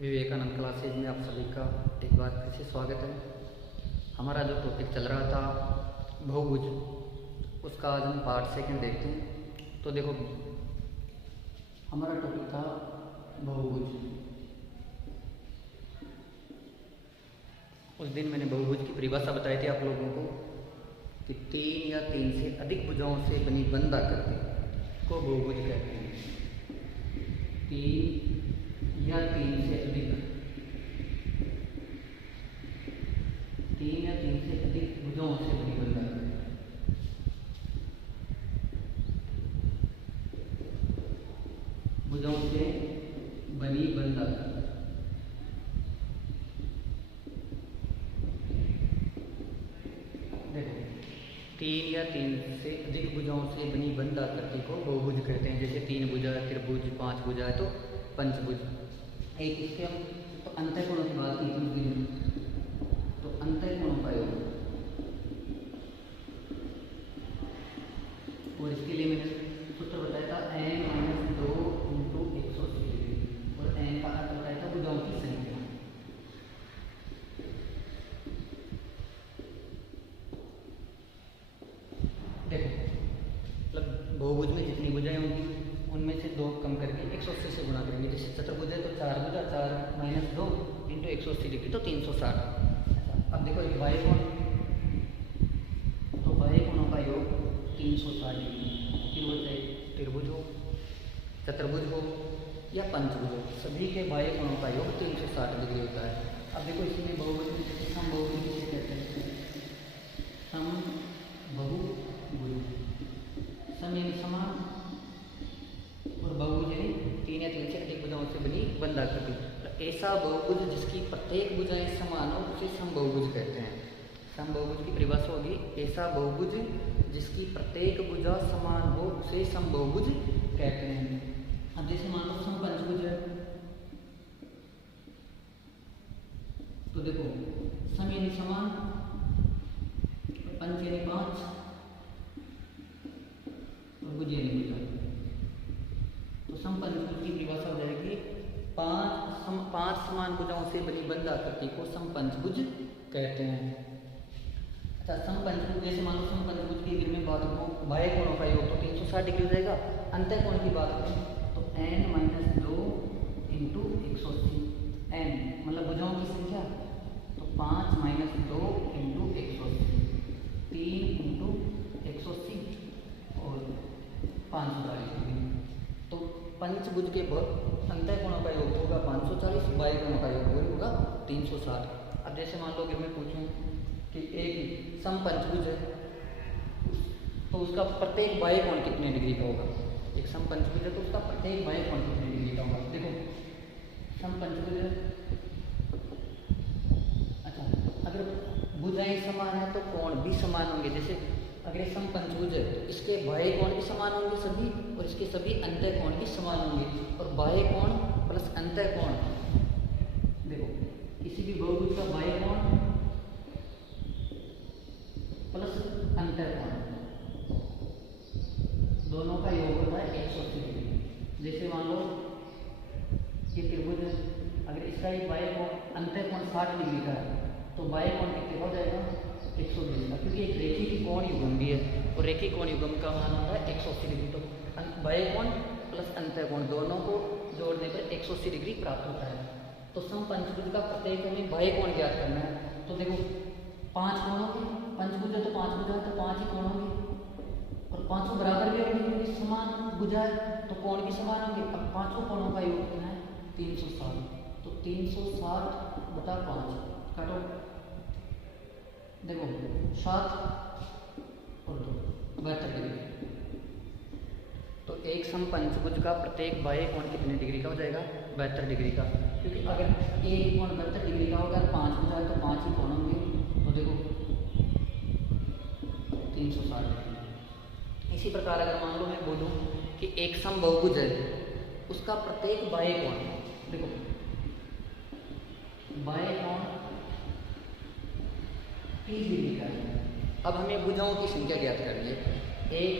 Vivekananda classes में आप सभी का एक बार फिर से स्वागत है। हमारा जो टॉपिक चल रहा था बहुभुज, उसका आज हम पार्ट सेकंड देखते हैं। तो देखो, हमारा टॉपिक था बहुभुज। उस दिन मैंने बहुभुज की परिभाषा बताई थी आप लोगों को कि 3 या 3 से अधिक भुजाओं से बनी बंधाकृति को बहुभुज कहते हैं। 3 या 3 से अधिक, 3 या 3 से अधिक भुजाओं से बनी बंधाकृति, भुजाओं से बनी बंधाकृति। देखो, 3 या 3 से अधिक भुजाओं से बनी बंधाकृति को बहुभुज कहते हैं। जैसे 3 भुजा है, त्रिभुज, 5 भुजा है तो पंचभुज। एक इसके हम तो अंतःकोणों की बात की थी, तो अंतःकोणों का योग, और इसके लिए मैंने सूत्र बताया था n-2 × 180 डिग्री, और n का अर्थ बताया था भुजाओं की संख्या। देखो, मतलब बहुभुज में जितनी भुजाएं होंगी उनमें से 2 कम करके 180 से गुणा करेंगे। जैसे चतुर्भुज है तो 4 भुजा, 4 - 2 × 180 डिग्री तो 360। अच्छा, अब देखो बाह्य कोण, तो बाह्य कोणों का योग 360 डिग्री। फिर वो चाहे त्रिभुज हो, चतुर्भुज हो या पंचभुज हो, सभी के बाह्य कोणों का योग 360 डिग्री होता है। अब देखो, इसमें बहुभुज में समबहुभुज किसे कहते हैं? समबहुभुज, सम यानी समान, और बहुभुज यानी 3 या 3 से अधिक भुजाओं से बनी बंधाकृति। तो ऐसा बहुभुज जिसकी प्रत्येक भुजाएं समान हो उसे समबहुभुज कहते हैं। समबहुभुज की परिभाषा होगी, ऐसा बहुभुज जिसकी प्रत्येक भुजा समान हो उसे समबहुभुज कहते हैं। अब जैसे मान लो समपंचभुज है, तो देखो सम यानी समान, पंच यानी 5, और भुज यानी भुजा। तो समपंचभुज की परिभाषा हो जाएगी 5 समान भुजाओं से बनी बंधाकृति को समपंचभुज कहते हैं। अच्छा, समपंचभुज जैसे मान लो समपंचभुज की अगर मैं बात करूँ, बाह्य कोणों का योग तो 360 डिग्री हो जाएगा। अंतःकोण की बात करें तो n-2 × 180, n मतलब भुजाओं की संख्या, तो 5 - 2 × 180, 3 × 180 और 540 डिग्री। तो पंचभुज के अंतःकोणों का योग होगा 540, बाह्य कोणों का योग होगा 360। अब जैसे मान लो कि मैं पूछूं कि एक समपंचभुज है तो उसका प्रत्येक बाह्य कोण कितने डिग्री का होगा? एक समपंचभुज है तो उसका प्रत्येक बाह्य कोण कितने डिग्री का होगा? देखो, समपंचभुज है, अच्छा, अगर भुजाएं समान है तो कोण भी समान होंगे। जैसे अगर ये समपंचभुज है तो इसके बाह्य कोण भी समान होंगे सभी, और इसके सभी अंतःकोण भी समान होंगे। और बाह्य कोण प्लस अंतःकोण, देखो किसी भी बहुभुज का बाह्य कोण प्लस अंतःकोण दोनों का योग होता है 180 डिग्री। जैसे मान लो ये त्रिभुज है, अगर इसका एक बाह्य कोण अंतःकोण 60 डिग्री का है तो बाह्य कोण कितने का हो जाएगा? 180 डिग्री का, क्योंकि एक रेखीय कोण युग्म भी है, और रेखीय कोण युग्म का मान होता है 180 डिग्री। तो बाह्य कोण प्लस अंतःकोण दोनों को जोड़ने पर 180 डिग्री प्राप्त होता है। तो समपंचभुज का प्रत्येक हमें बाह्य कोण ज्ञात करना है। तो देखो 5 कोण होंगे, पंचभुज है तो 5 भुजा है तो 5 ही कोण होंगे, और 5 बराबर भी होंगे क्योंकि समान भुजा है तो कोण भी समान होंगे। अब 5 कोणों का योग कितना है? 360। तो 360/5 काटो, देखो 7 और 2 72 डिग्री। तो एक समपंचभुज का प्रत्येक बाह्य कोण कितने डिग्री का हो जाएगा? 72 डिग्री का, क्योंकि अगर एक कोण 72 डिग्री का होगा, 5 भुजा है तो 5 ही कोण होंगे। तो देखो 360 डिग्री। इसी प्रकार अगर मान लो मैं बोलूं कि एक समबहुभुज है, उसका प्रत्येक बाह्य कोण, देखो बाह्य कोण 30 डिग्री का है। अब हमें भुजाओं की संख्या ज्ञात करनी है। एक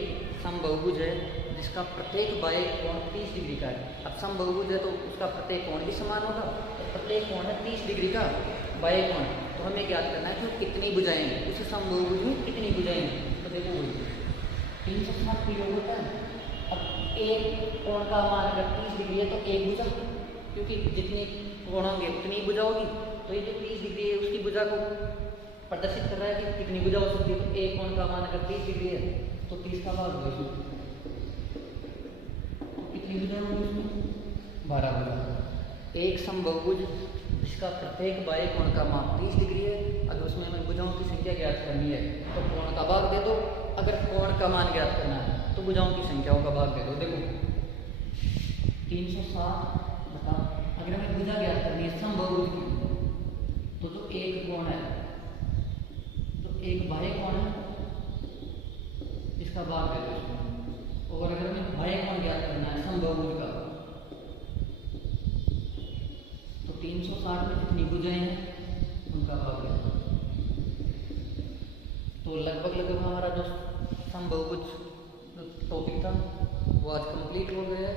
समबहुभुज है जिसका प्रत्येक बाह्य कोण 30 डिग्री का है। अब समबहुभुज है तो उसका प्रत्येक कोण भी समान होगा, तो प्रत्येक कोण है 30 डिग्री का बाह्य कोण। तो हमें ज्ञात करना है कि कितनी भुजाएं हैं, उस समबहुभुज में कितनी भुजाएं हैं। तो देखो 360 का योग होता है। अब एक कोण का मान अगर 30 डिग्री है तो एक भुजा, क्योंकि जितनी कोण होंगे उतनी भुजा होगी। तो ये जो 30 डिग्री है उसकी भुजा को प्रदर्शित कर रहा है कि कितनी भुजा हो सकती है। तो एक कोण का मान अगर 30 डिग्री है तो 30 का भाग 2, कितनी भुजा होगी उसमें? 12 भुजा। एक समबहुभुज जिसका प्रत्येक बाह्य कोण का माप 30 डिग्री है, अगर उसमें हमें भुजाओं की संख्या ज्ञात करनी है तो कोण का भाग दे दो। अगर कोण का मान ज्ञात करना है तो भुजाओं की संख्याओं का भाग दे दो। देखो 360 बता, अगर हमें भुजा ज्ञात करनी है समबहुभुज की, तो जो एक कोण है तो एक बाह्य कोण है, इसका भाग दे दो इसमें। और अगर हमें बाह्य कोण ज्ञात करना है समबहुभुज का, तो 360 में जितनी भुजाएं हैं उनका भाग दे दो। तो लगभग हमारा जो समबहुभुज टॉपिक था वो आज कंप्लीट हो गया है।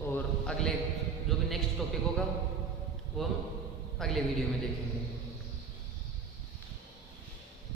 और अगले जो भी नेक्स्ट टॉपिक होगा वो हम अगले वीडियो में देखेंगे।